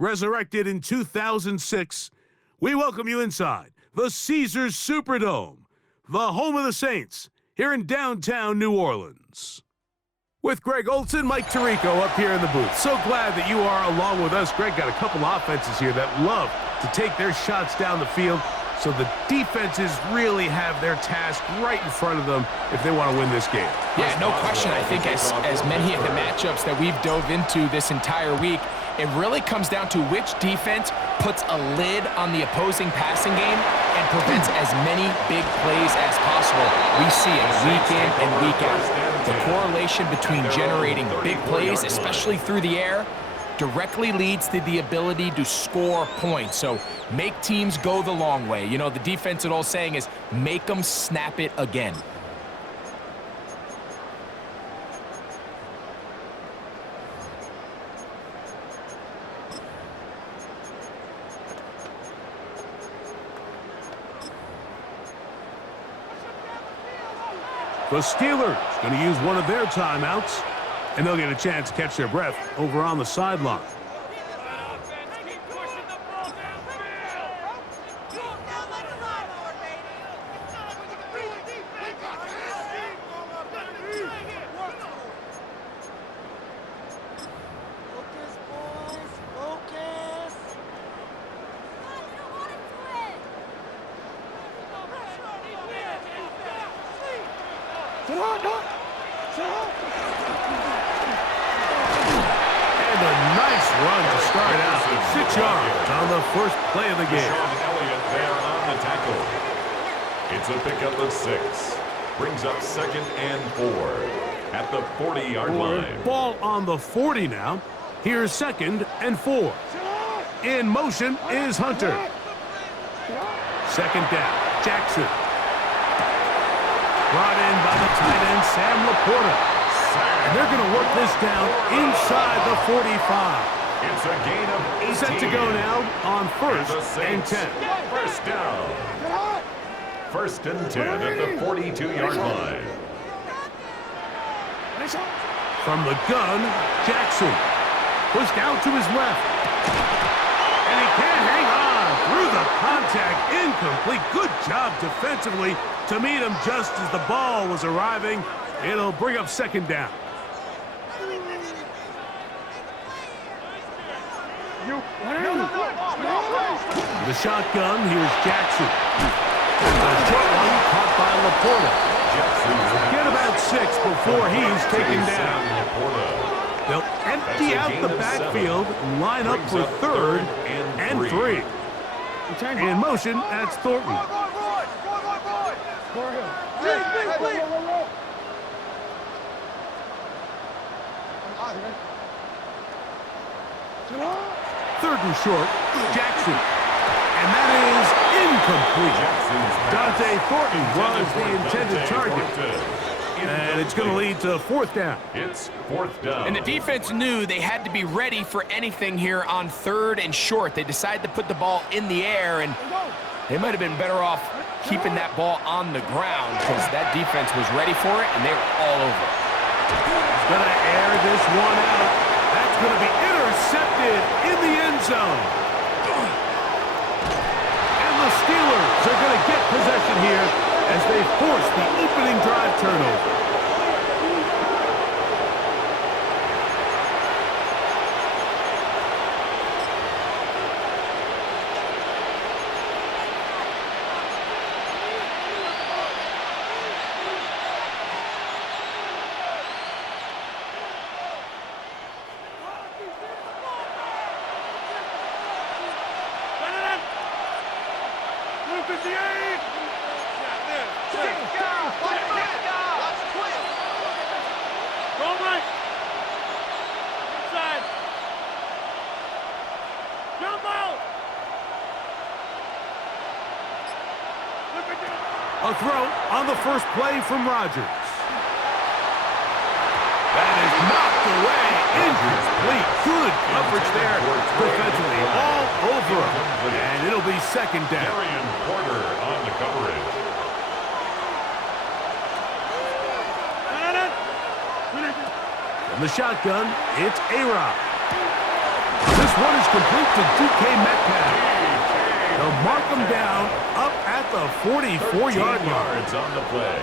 Resurrected in 2006, we welcome you inside the Caesars Superdome, the home of the Saints, here in downtown New Orleans. With Greg Olson, Mike Tirico up here in the booth. So glad that you are along with us. Greg got a couple offenses here that love to take their shots down the field, so the defenses really have their task right in front of them if they want to win this game. Yeah, no question. I think as many of the matchups that we've dove into this entire week, it really comes down to which defense puts a lid on the opposing passing game and prevents as many big plays as possible. We see it week in and week out. The correlation between generating big plays, especially through the air, directly leads to the ability to score points. So make teams go the long way. You know, the defense, old saying is, make them snap it again. The Steelers going to use one of their timeouts, and they'll get a chance to catch their breath over on the sideline. And a nice run to start out. 6 yards on the first play of the game. Elliott there on the tackle. It's a pickup of 6. Brings up 2nd and 4 at the 40-yard line. Ball on the 40 now. Here's 2nd and 4. In motion is Hunter. 2nd down, Jackson. Brought in by the tight end, Sam Laporta. And they're going to work this down inside the 45. It's a gain of 18. Set to go now on 1st and 10. First down. 1st and 10 at the 42-yard line. From the gun, Jackson. Pushed out to his left. And he can't hang on through the contact. Incomplete. Good job defensively to meet him just as the ball was arriving. It'll bring up 2nd down. The shotgun, here's Jackson. The short one caught by Laporta. Get about 6 before he's taken down. They'll empty out the backfield, line up for 3rd and 3. In motion, that's Thornton. Third and short, Jackson. And that is incomplete. Dante Thornton was the intended target. And it's going to lead to 4th down. It's 4th down. And the defense knew they had to be ready for anything here on 3rd and short. They decided to put the ball in the air, and they might have been better off keeping that ball on the ground because that defense was ready for it, and they were all over it. He's going to air this one out. That's going to be intercepted in the end zone. And the Steelers are going to get possession here as they force the opening drive turnover. A throw on the first play from Rodgers. That is knocked away. Incomplete. Good coverage there defensively. All over him. And it'll be 2nd down. Darian Porter on the coverage. From the shotgun, it's A-Rod. The This one is complete to DK Metcalf. They'll mark him down up at the 44-yard line. On the play.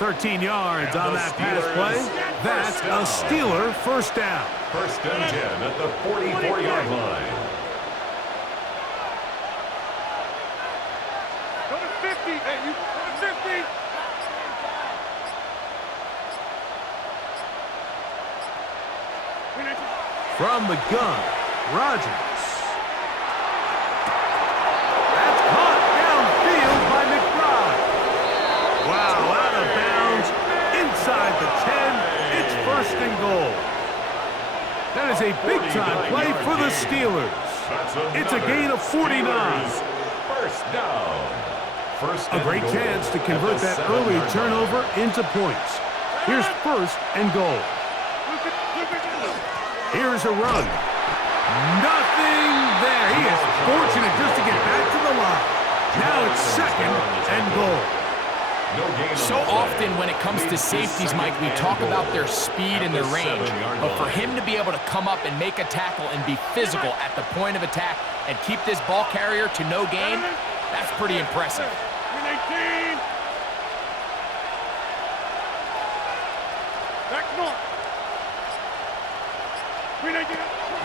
13 yards on that pass play. That's a Steeler first down. First and 10 at the 44-yard line. Go to 50. Hey, you go to 50. From the gun, Rodgers. That's caught downfield by McBride. Wow, out of bounds, inside the 10. It's first and goal. That is a big-time play for the Steelers. It's a gain of 49. First down. A great chance to convert that early turnover into points. Here's first and goal. Here's a run. Nothing there. He is fortunate just to get back to the line. Now it's second and goal. So often when it comes to safeties, Mike, we talk about their speed and their range. But for him to be able to come up and make a tackle and be physical at the point of attack and keep this ball carrier to no gain, that's pretty impressive.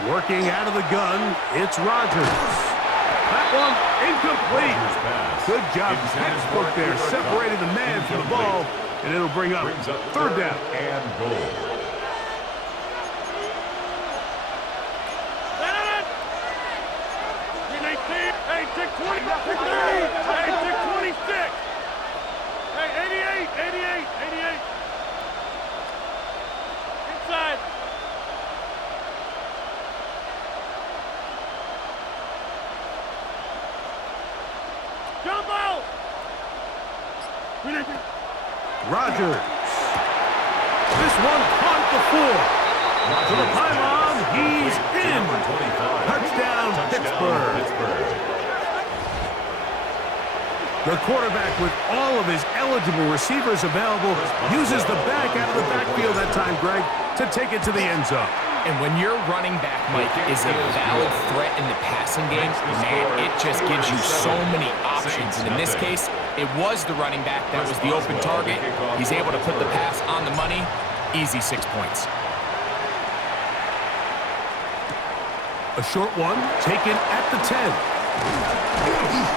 Working out of the gun, it's Rodgers. That one incomplete. Good job, textbook there, separated the man from the ball, and it'll bring up third down. And goal. Hey, take 20. Hey, take 26. Hey, 88. Inside. Jump out. Rodgers. This one caught the floor. To the pylon, he's in. Touchdown, Pittsburgh. The quarterback, with all of his eligible receivers available, uses the back out of the backfield that time, Greg, to take it to the end zone. And when your running back, Mike, is a valid threat in the passing game, man, it just gives you so many options. And in this case, it was the running back that was the open target. He's able to put the pass on the money. Easy 6 points. A short one taken at the 10.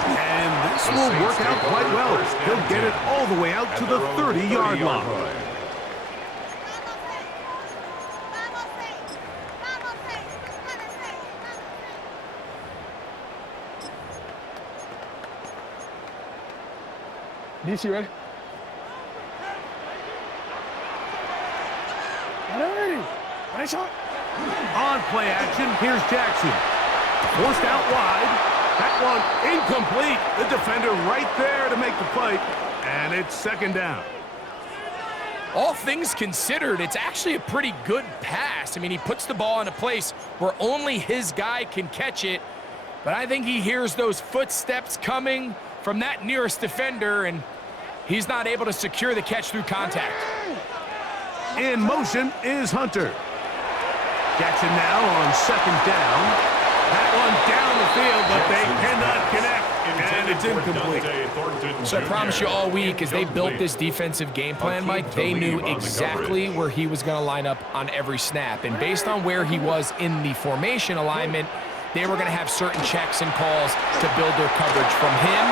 And this will work out quite well. He'll get it all the way out to the 30-yard line. DC, ready? Ready. Ready, shot. On play action, here's Jackson. Forced out wide. That one incomplete. The defender right there to make the play. And it's second down. All things considered, it's actually a pretty good pass. I mean, he puts the ball in a place where only his guy can catch it. But I think he hears those footsteps coming from that nearest defender, and he's not able to secure the catch through contact. In motion is Hunter. Jackson now on second down. That one down the field, but they cannot connect, and it's incomplete. So I promise you all week, as they built this defensive game plan, Mike, they knew exactly where he was going to line up on every snap. And based on where he was in the formation alignment, they were going to have certain checks and calls to build their coverage from him,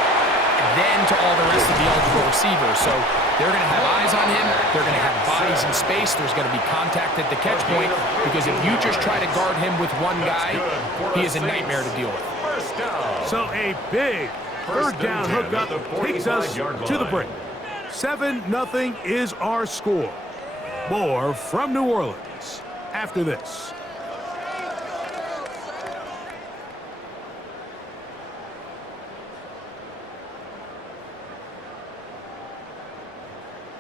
then to all the rest of the eligible receivers. So they're going to have eyes on him. They're going to have bodies in space. There's going to be contact at the catch point, because if you just try to guard him with one guy, he is a nightmare to deal with. So a big third down hookup takes us to the break. 7-0 is our score. More from New Orleans after this.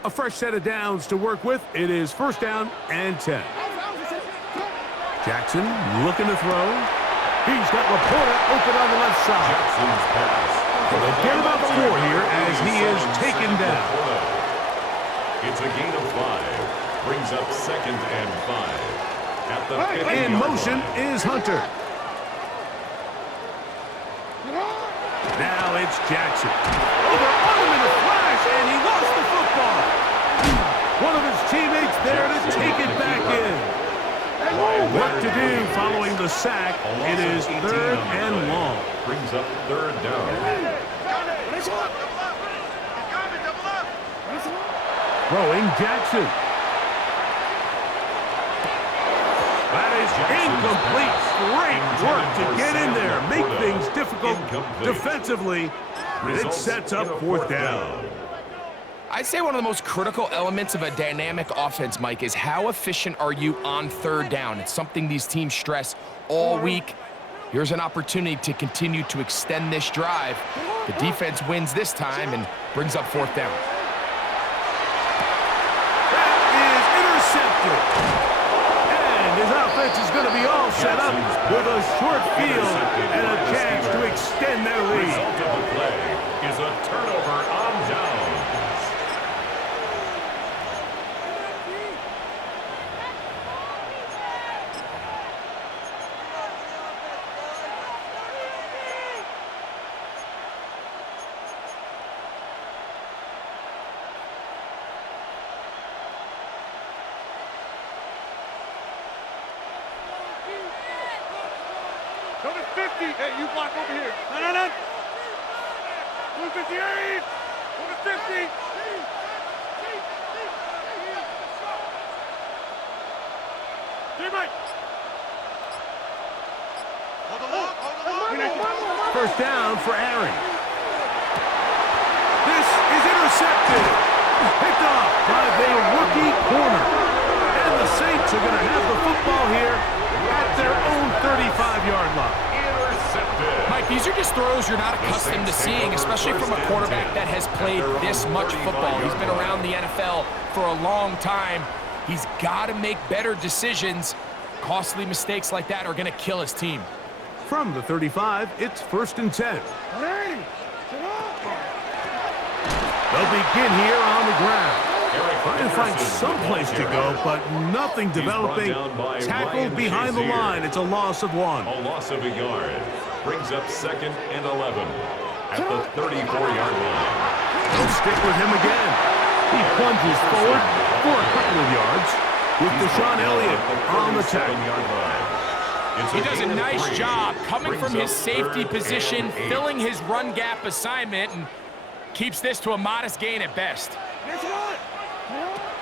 A fresh set of downs to work with. It is first down and 10. Jackson looking to throw. He's got Laporta open on the left side. Jackson's pass. They'll get about 4 here as he is taken down. It's a gain of 5. Brings up second and 5. At the In motion is Hunter. Now it's Jackson. Over on him in a flash, and he lost the football. One of his teammates there to take it back in. Work to do following the sack. It is 3rd and long. Brings up 3rd down. Throwing Jackson. That is incomplete. Great work to get in there. Make things difficult defensively. It sets up 4th down. I'd say one of the most critical elements of a dynamic offense, Mike, is how efficient are you on 3rd down. It's something these teams stress all week. Here's an opportunity to continue to extend this drive. The defense wins this time and brings up 4th down. That is intercepted. And his offense is going to be all set up with a short field and a chance to extend their lead. Result of the play is a turnover on downs. Go to 50. Hey, you block over here. No. 258. Go to 50. Teammate. First down for Aaron. This is intercepted. Picked off by the rookie corner. And the Saints are going to have the football here at their own 35-yard line. Intercepted. Mike, these are just throws you're not accustomed to seeing, especially from a quarterback that has played this much football. He's been around the NFL for a long time. He's got to make better decisions. Costly mistakes like that are going to kill his team. From the 35, it's 1st and 10. They'll begin here on the ground. Trying to find some place to go, but nothing developing. Tackled behind the line. It's a loss of 1. A loss of a yard. Brings up 2nd and 11 at the 34-yard line. They'll stick with him again. He plunges forward for a couple of yards with Deshaun Elliott on the tackle. He does a nice job coming from his safety position, filling his run gap assignment, and keeps this to a modest gain at best.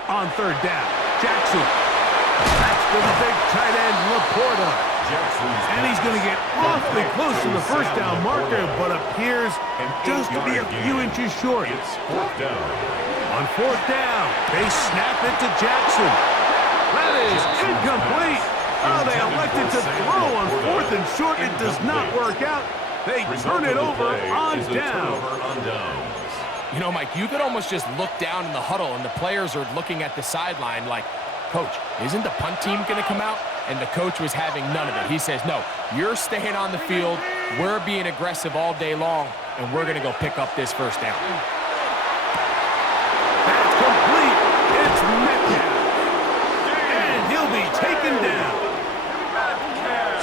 On 3rd down, Jackson. That's to the big tight end, Laporta. And he's going to get awfully close to the 1st down marker, but appears just to be a few inches short. It's 4th down. On 4th down, they snap it to Jackson. That is incomplete. Oh, they elected to throw on 4th and short. It does not work out. They turn it over on down. You know, Mike, you could almost just look down in the huddle, and the players are looking at the sideline like, Coach, isn't the punt team going to come out? And the coach was having none of it. He says, no, you're staying on the field. We're being aggressive all day long, and we're going to go pick up this 1st down. That's complete. It's Metcalf. And he'll be taken down.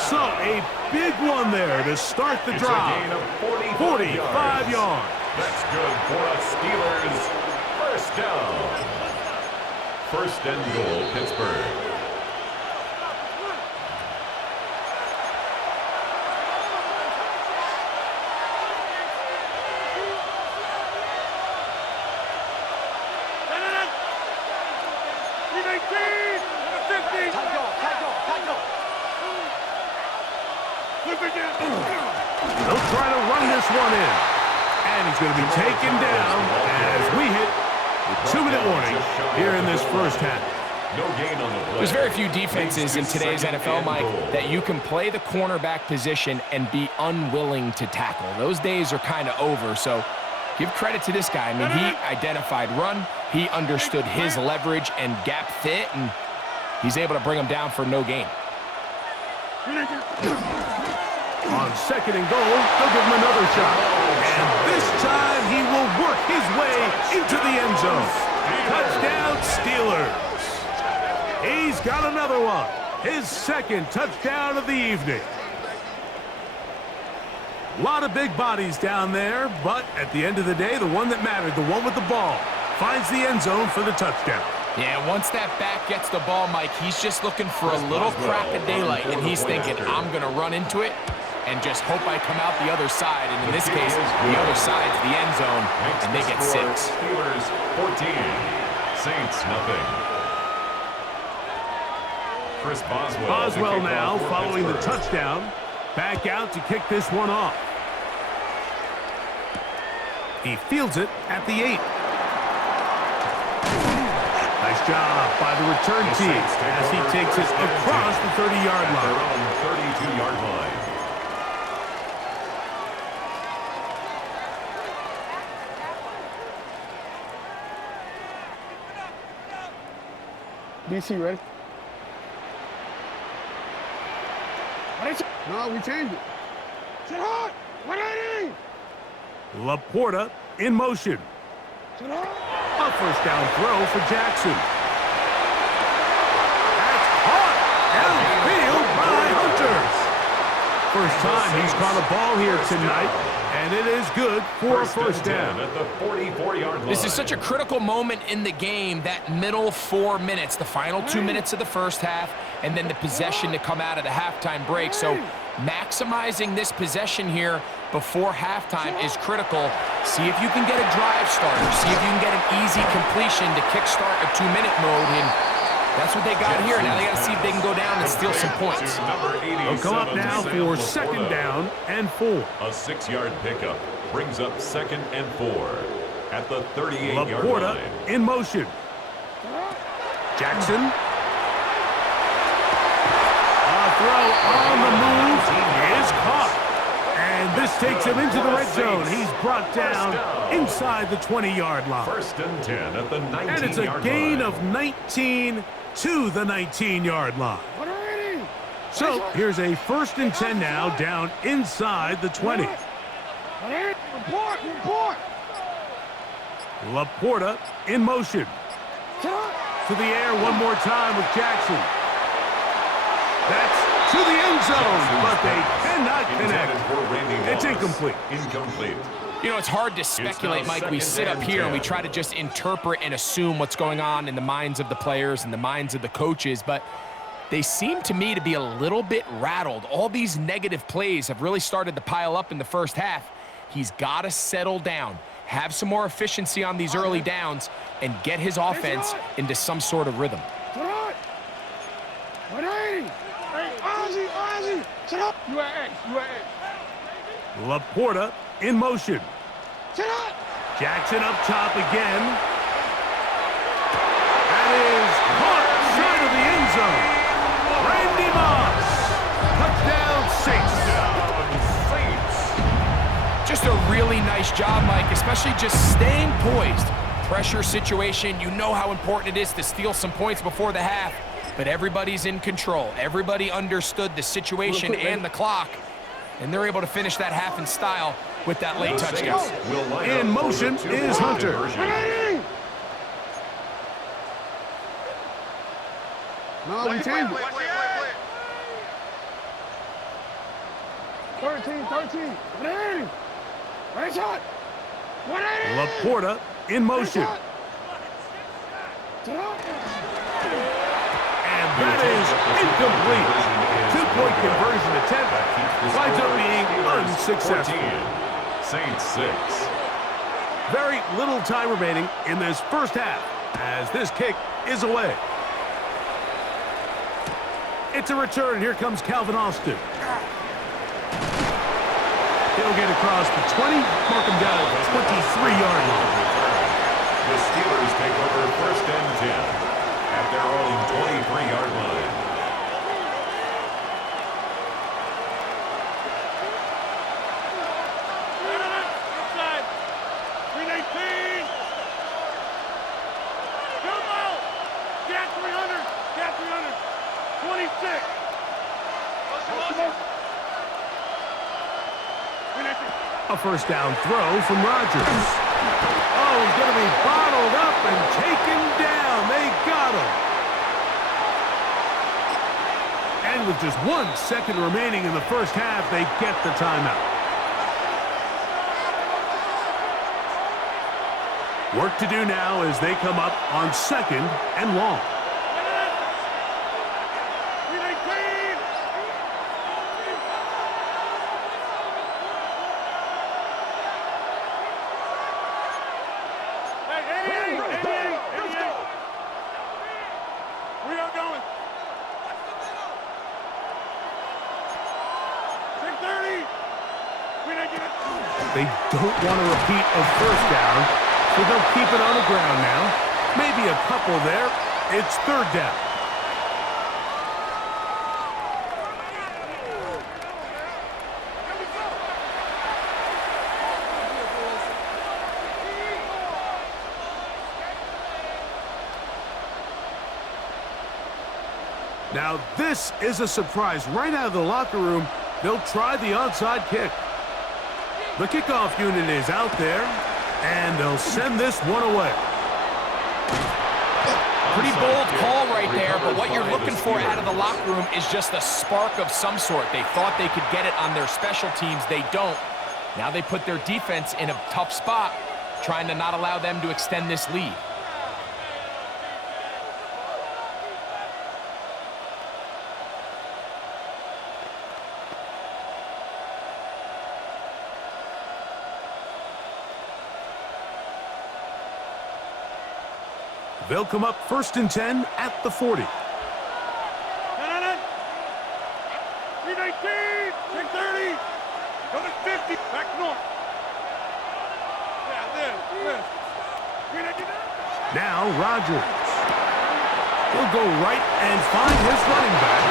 So a big one there to start the drive. 45 yards. That's good for a Steelers 1st down. 1st and goal, Pittsburgh. They'll try to run this one in. And he's going to be taken down as we hit the 2-minute warning here in this 1st half. No gain on the play. There's very few defenses in today's NFL, Mike, that you can play the cornerback position and be unwilling to tackle. Those days are kind of over, so give credit to this guy. I mean, he identified run, he understood his leverage and gap fit, and he's able to bring him down for no gain. On 2nd and goal, they'll give him another shot. And this time he will work his way into the end zone. Touchdown, Steelers. He's got another one. His 2nd touchdown of the evening. A lot of big bodies down there, but at the end of the day, the one that mattered, the one with the ball, finds the end zone for the touchdown. Yeah, once that back gets the ball, Mike, he's just looking for a little crack of daylight, and he's thinking, I'm going to run into it and just hope I come out the other side. And in this case, the other side's the end zone, and they get 6. Steelers 14, Saints nothing. Chris Boswell now following the touchdown. Back out to kick this one off. He fields it at the 8. Nice job by the return team as he takes it across the 30-yard line. Their own 32-yard line. DC, ready? No, we changed it. Sit hard! 180! Laporta in motion. Sit hard! A first down throw for Jackson. That's caught downfield by Hunter. First time he's caught a ball here tonight, and it is good for a first down. At the 44-yard line. This is such a critical moment in the game, that middle 4 minutes, the final 2 minutes of the first half, and then the possession to come out of the halftime break. So maximizing this possession here before halftime is critical. See if you can get a drive starter. See if you can get an easy completion to kickstart a 2-minute mode. And that's what they got here. Now they got to see if they can go down and steal some points. They'll come up now for second down and 4. A 6-yard pickup brings up second and 4 at the 38-yard Laporta line. in motion. Jackson. A throw on the move is caught. And this takes him into the red zone. He's brought down inside the 20-yard line. First and 10 at the 19-yard line. And it's a gain of 19 to the 19-yard line. So here's a first and 10 now down inside the 20. Report! Laporta in motion. To the air one more time with Jackson. That's to the end zone, but they cannot connect. It's incomplete. Incomplete. You know, it's hard to speculate, Mike. We sit up here and we try to just interpret and assume what's going on in the minds of the players and the minds of the coaches, but they seem to me to be a little bit rattled. All these negative plays have really started to pile up in the first half. He's got to settle down, have some more efficiency on these early downs, and get his offense into some sort of rhythm. 180! Hey, Ozzy! Sit up! You at A. Laporta in motion. Sit up! Jackson up top again. That is caught short of the end zone. Randy Moss. Touchdown, Saints. Just a really nice job, Mike, especially just staying poised. Pressure situation, you know how important it is to steal some points before the half, but everybody's in control. Everybody understood the situation and the clock, and they're able to finish that half in style with that late touchdown. In motion is Hunter. 180! No, we changed it. 13, 180! Right shot! 180! Laporta in motion. Sit up! And that is incomplete. Two-point conversion attempt winds up being unsuccessful. Saints 6. Very little time remaining in this first half as this kick is away. It's a return. Here comes Calvin Austin. He'll get across the 20, mark him down at the 23-yard line. The Steelers take over first and 10 at their own 23-yard line. Inside. 319. Come out. Cat 300. Cat 300. 26. A first down throw from Rodgers. Oh, he's going to be bottled up and taken down. They got him. And with just 1 second remaining in the first half, they get the timeout. Work to do now as they come up on 2nd and long. They don't want a repeat of 1st down, so they'll keep it on the ground now. Maybe a couple there. It's 3rd down. Now this is a surprise. Right out of the locker room, they'll try the onside kick. The kickoff unit is out there, and they'll send this one away. Pretty bold call right there, but what you're looking for out of the locker room is just a spark of some sort. They thought they could get it on their special teams. They don't. Now they put their defense in a tough spot, trying to not allow them to extend this lead. They'll come up 1st and 10 at the 40. 319, 630, go to 50, back north. Yeah, this. 319. Now Rodgers. He'll go right and find his running back.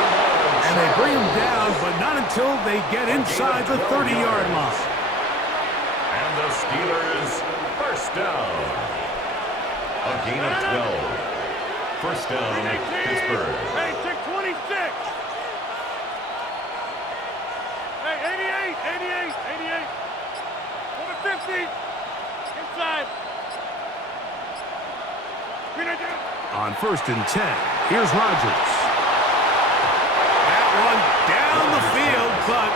And they bring him down, but not until they get inside the 30-yard line. And the Steelers first down. A gain of 12. First down, Pittsburgh. Hey, 626. Hey, 88. Over 50. Inside. 319. On 1st and 10, here's Rodgers. That one down the field, but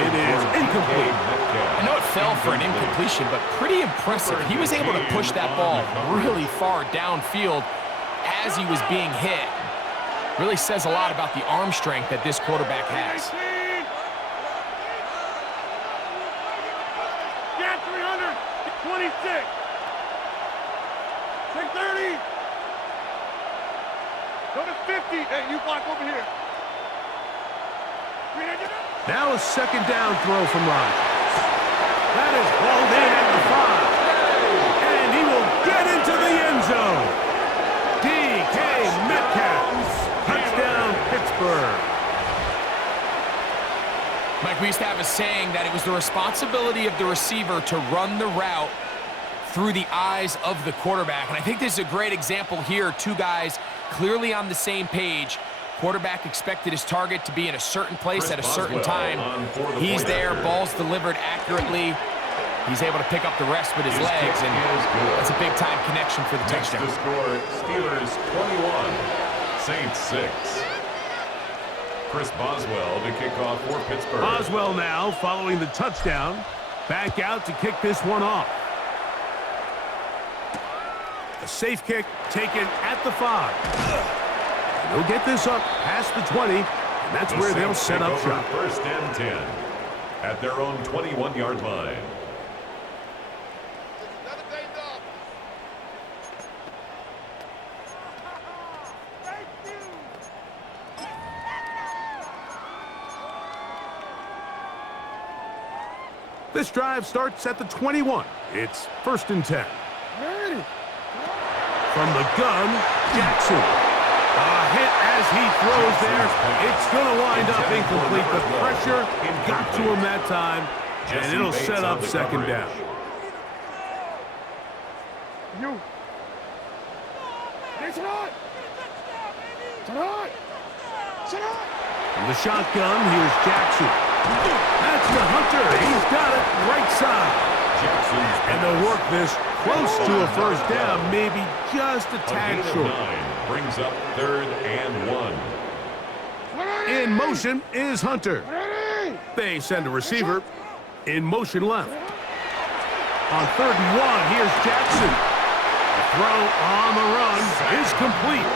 it is incomplete. I know it fell for an incompletion, but pretty impressive. He was able to push that ball really far downfield as he was being hit. Really says a lot about the arm strength that this quarterback has. Got 300, 26. 630. Go to 50. Hey, you block over here. 319. Now a 2nd down throw from Rodgers. That is hauled in at the 5. And he will get into the end zone. DK Metcalf. Touchdown, Pittsburgh. Mike, we used to have a saying that it was the responsibility of the receiver to run the route through the eyes of the quarterback. And I think this is a great example here. Two guys clearly on the same page. Quarterback expected his target to be in a certain place at a certain time. He's there, ball's delivered accurately. He's able to pick up the rest with his legs, and that's a big-time connection for the touchdown. Next to score, Steelers 21, Saints 6. Chris Boswell to kick off for Pittsburgh. Boswell now, following the touchdown, back out to kick this one off. A safe kick taken at the 5. They'll get this up past the 20, and that's where they'll set up shop. 1st and 10 at their own 21-yard line. This drive starts at the 21. It's 1st and 10. From the gun, Jackson. A hit as he throws there. It's going to wind up incomplete. The pressure got to him that time, and it'll set up 2nd down. You. From the shotgun, here's Jackson. That's the Hunter. He's got it right side. And they'll work this close to a 1st down, maybe just a tad short. Brings up 3rd and 1. In motion is Hunter. They send a receiver. In motion left. On 3rd and 1, here's Jackson. The throw on the run is complete.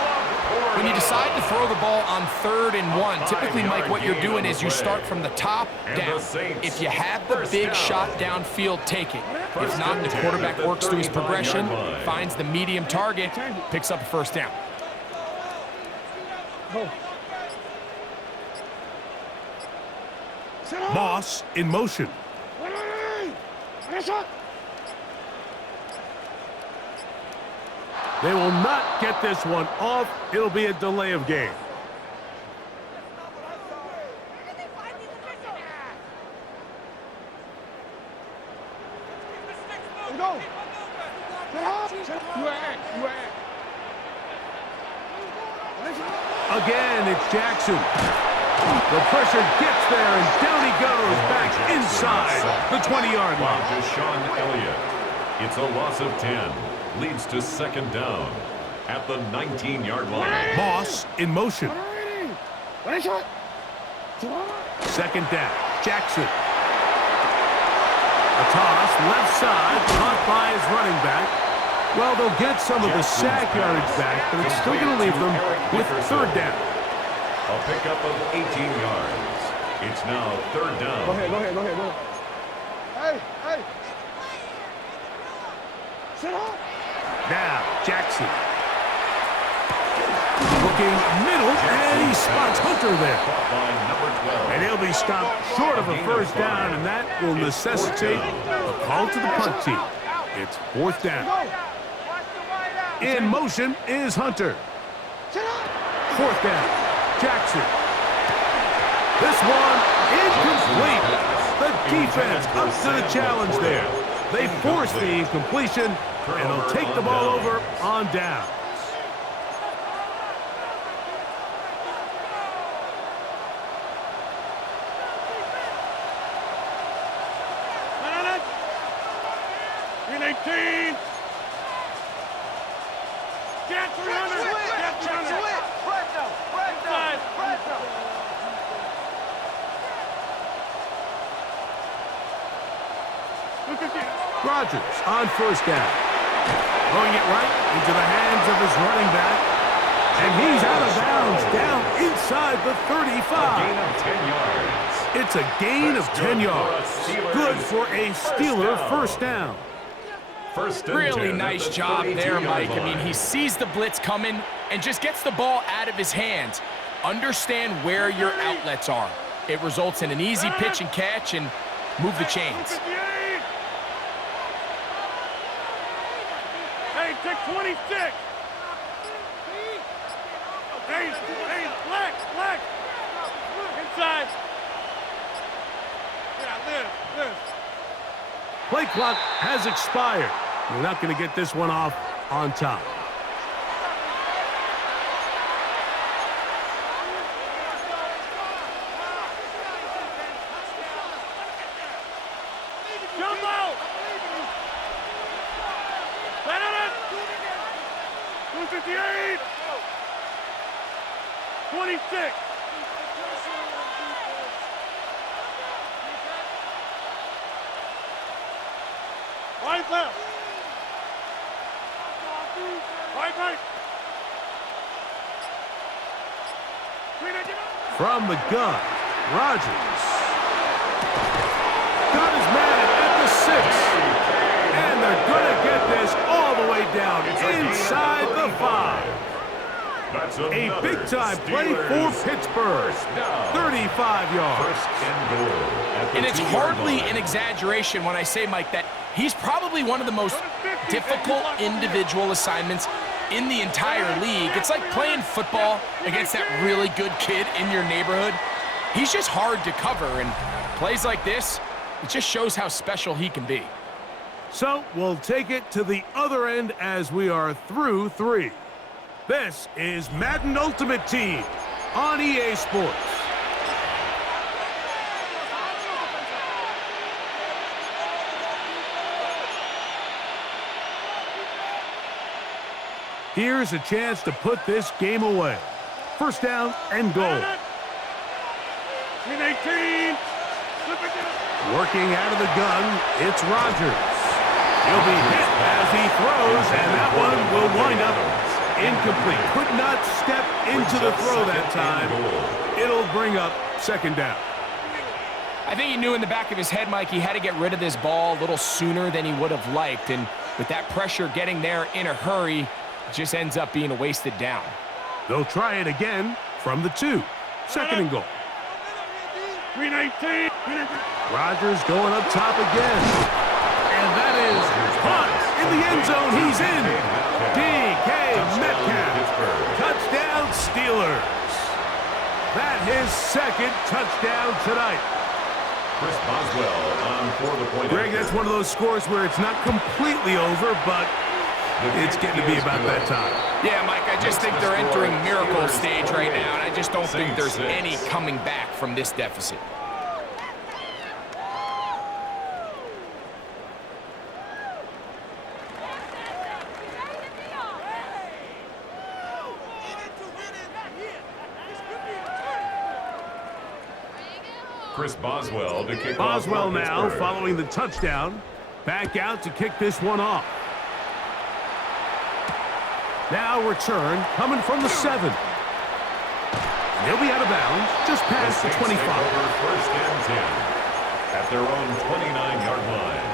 When you decide to throw the ball on 3rd and 1, typically, Mike, what you're doing is you start from the top down. If you have the big shot downfield, take it. If not, the quarterback works through his progression, finds the medium target, picks up a first down. Moss in motion. They will not get this one off. It'll be a delay of game. Go. Again, it's Jackson. The pressure gets there, and down he goes back inside the 20-yard line. Deshaun Elliott. It's a loss of 10. Leads to 2nd down at the 19-yard line. Moss in motion. 2nd down. Jackson. A toss, left side, caught by his running back. Well, they'll get some of the sack yardage back, but it's still going to leave them with 3rd down. A pickup of 18 yards. It's now 3rd down. Go ahead. Hey. Sit up. Now, Jackson. Looking middle, and he spots Hunter there. By number 12. And he'll be stopped short of a first down, and that will necessitate a call to the punt team. It's 4th down. In motion is Hunter. 4th down. Jackson. This one incomplete. The defense up to the challenge there. They force the incompletion, and they'll take the ball over on down. In 18. Get 300. Get 300. Inside. Rodgers on 1st down. Throwing it right into the hands of his running back. And he's out of bounds down inside the 35. Gain of 10 yards. It's a gain of 10 yards. Good for a Steeler first down. Really nice job there, Mike. I mean, he sees the blitz coming and just gets the ball out of his hands. Understand where your outlets are. It results in an easy pitch and catch and move the chains. Hey, take 26. Hey, black. Inside. Yeah, live. Play clock has expired. We're not going to get this one off on time. Jump out. Let it. 258. 26. Right left. Right. From the gun, Rodgers. Got his man at the 6. And they're going to get this all the way down inside the 5. A big-time play for Pittsburgh. 35 yards. And it's hardly an exaggeration when I say, Mike, that he's probably one of the most difficult individual assignments in the entire league. It's like playing football against that really good kid in your neighborhood. He's just hard to cover, and plays like this, it just shows how special he can be. So we'll take it to the other end as we are through 3. This is Madden Ultimate Team on EA Sports. Here's a chance to put this game away. First down and goal. In 18. Working out of the gun, it's Rodgers. He'll be hit as he throws, and that one will wind up incomplete. Could not step into the throw that time. It'll bring up second down. I think he knew in the back of his head, Mike, he had to get rid of this ball a little sooner than he would have liked. And with that pressure getting there in a hurry, it just ends up being a wasted down. They'll try it again from the 2. Second and goal. 319. Rodgers going up top again. And that is caught in the end zone. He's in. DK Metcalf. Touchdown Steelers. That his second touchdown tonight. Chris Boswell on for the point. Greg, that's one of those scores where it's not completely over, but it's getting to be about that time. Yeah, Mike, I just think they're entering miracle stage right now, and I just don't think there's any coming back from this deficit. Chris Boswell to kick Boswell off now Pittsburgh. following the touchdown. Back out to kick this one off. Now return coming from the 7. He'll be out of bounds just past the 25. Over first and 10 at their own 29-yard line.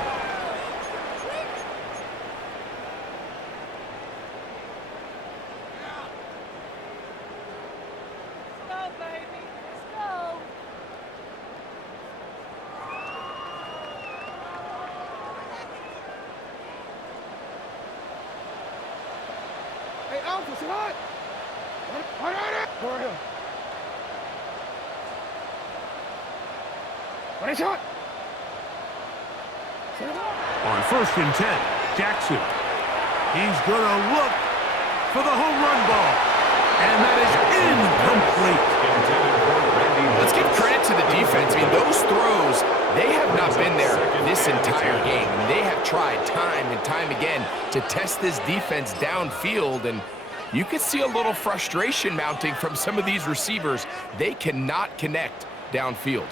Hey, Alpha, sit hot. What are you? Go ahead. What is shot? On first and 10, Jackson. He's going to look for the home run ball. And that is incomplete. Let's give credit to the defense. I mean, those throws, they have not been there this entire game. And they have tried time and time again to test this defense downfield, and you could see a little frustration mounting from some of these receivers. They cannot connect downfield.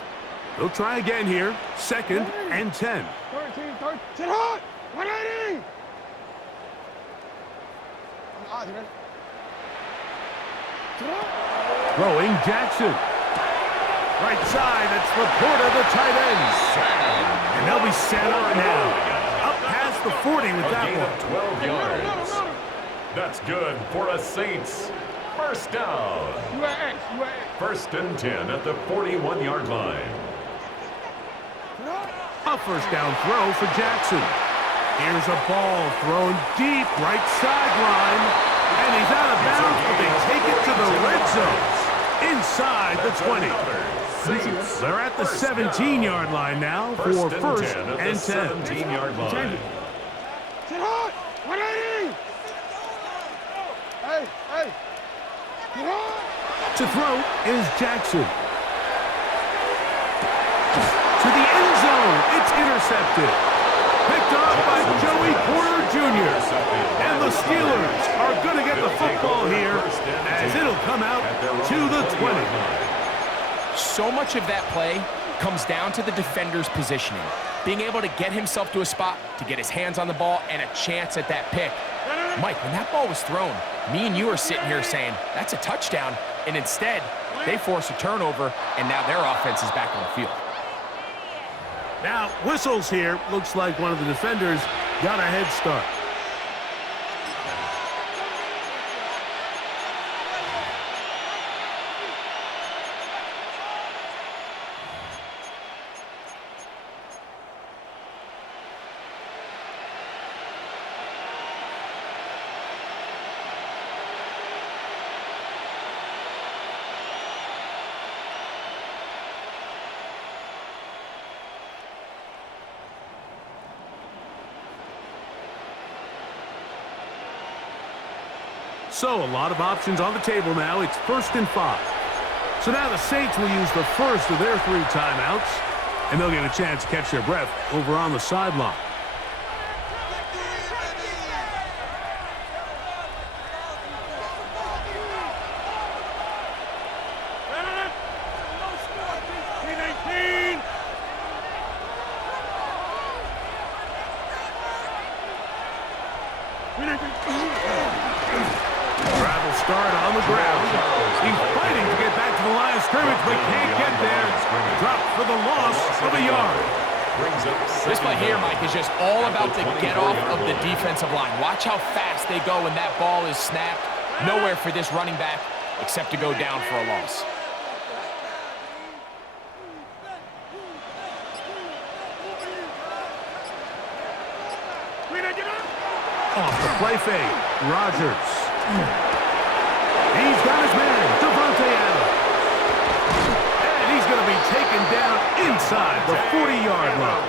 They'll try again here. Second and 10. 13. Sit hot. 180. Throwing Jackson. Right side, that's Laporta, the tight end. And they'll be set up now. Up past the 40 with that one. 12 yards. That's good for a Saints first down. First and 10 at the 41-yard line. A first down throw for Jackson. Here's a ball thrown deep right sideline. And he's out of bounds, but they take it to the red zone. Inside the 20. They're at the 17-yard line now for first and 10. 17-yard line. Sit hot. 180. Hey. Sit hot. To throw is Jackson. To the end zone. It's intercepted. Picked up by Joey Porter Jr. And the Steelers are going to get the football here as it'll come out to the 20. So much of that play comes down to the defender's positioning, being able to get himself to a spot, to get his hands on the ball, and a chance at that pick. Mike, when that ball was thrown, me and you are sitting here saying, that's a touchdown, and instead, they force a turnover, and now their offense is back on the field. Now, whistles here. Looks like one of the defenders got a head start. So, a lot of options on the table now. It's first and 5. So now the Saints will use the first of their 3 timeouts, and they'll get a chance to catch their breath over on the sideline. Travel start on the ground. He's fighting to get back to the line of scrimmage, but can't get there. Dropped for the loss of a yard. This play here, Mike, is just all about the get-off of the defensive line. Watch how fast they go when that ball is snapped. Nowhere for this running back except to go down for a loss. Off the play fake, Rodgers. He's got his man, Devontae Adams. And he's going to be taken down inside the 40-yard line.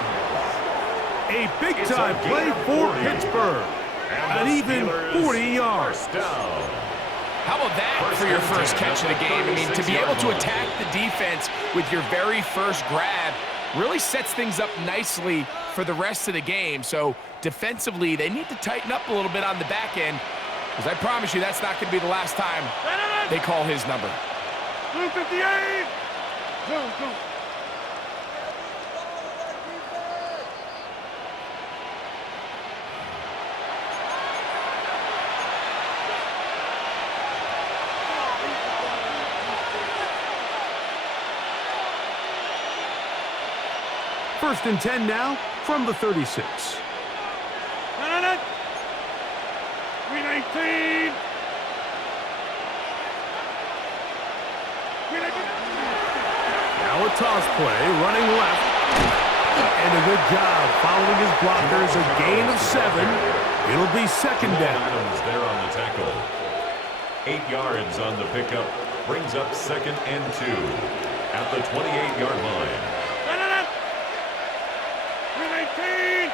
A big-time play for Pittsburgh. An even 40 yards. How about that for your first catch of the game? I mean, to be able to attack the defense with your very first grab really sets things up nicely for the rest of the game. So defensively, they need to tighten up a little bit on the back end, because I promise you that's not going to be the last time they call his number. 258. Go. First and 10 now from the 36. 319. Now a toss play, running left. And a good job following his blockers, a gain of 7. It'll be second down. Adams there on the tackle. 8 yards on the pickup. Brings up second and 2 at the 28-yard line. 319.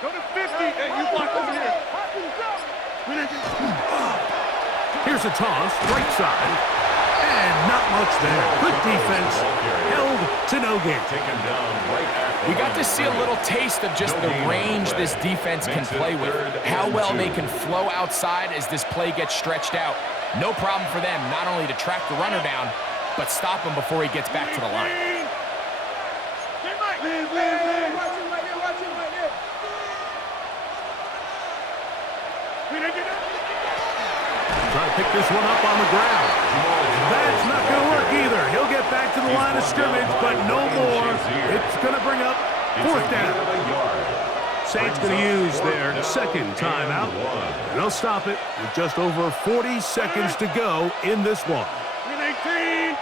Go to 50. Hey, you block over here. Here's a toss, right side. And not much there. Good defense. Held to no gain. Taken down right at the We got line to of see a scrimmage. little taste of just No the gain on the range play. this defense can Makes it play with, 3rd how and well 2. they can flow outside as this play gets stretched out. No problem for them not only to track the runner down, but stop him before he gets back to the line. Try to pick this one up on the ground. That's not going to work either. He'll get back to the line of scrimmage, but no more. It's going to bring up 4th down. Saints going to use their second timeout. And they'll stop it with just over 40 seconds to go in this one. 319.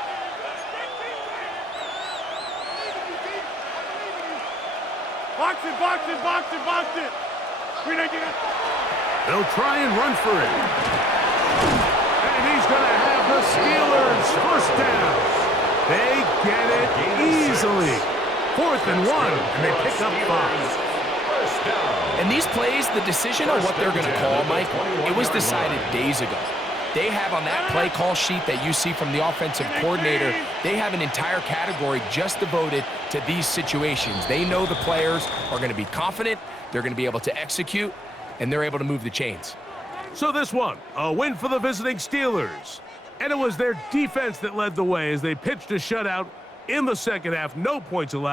Box it. 319. They'll try and run for it. And he's going to have the Steelers first down. They get it easily. 4th and 1, and they pick up 5. And these plays, the decision on what they're going to call, Mike, it was decided days ago. They have on that play call sheet that you see from the offensive coordinator, they have an entire category just devoted to these situations. They know the players are going to be confident, they're going to be able to execute, and they're able to move the chains. So this one, a win for the visiting Steelers. And it was their defense that led the way as they pitched a shutout in the second half. No points allowed.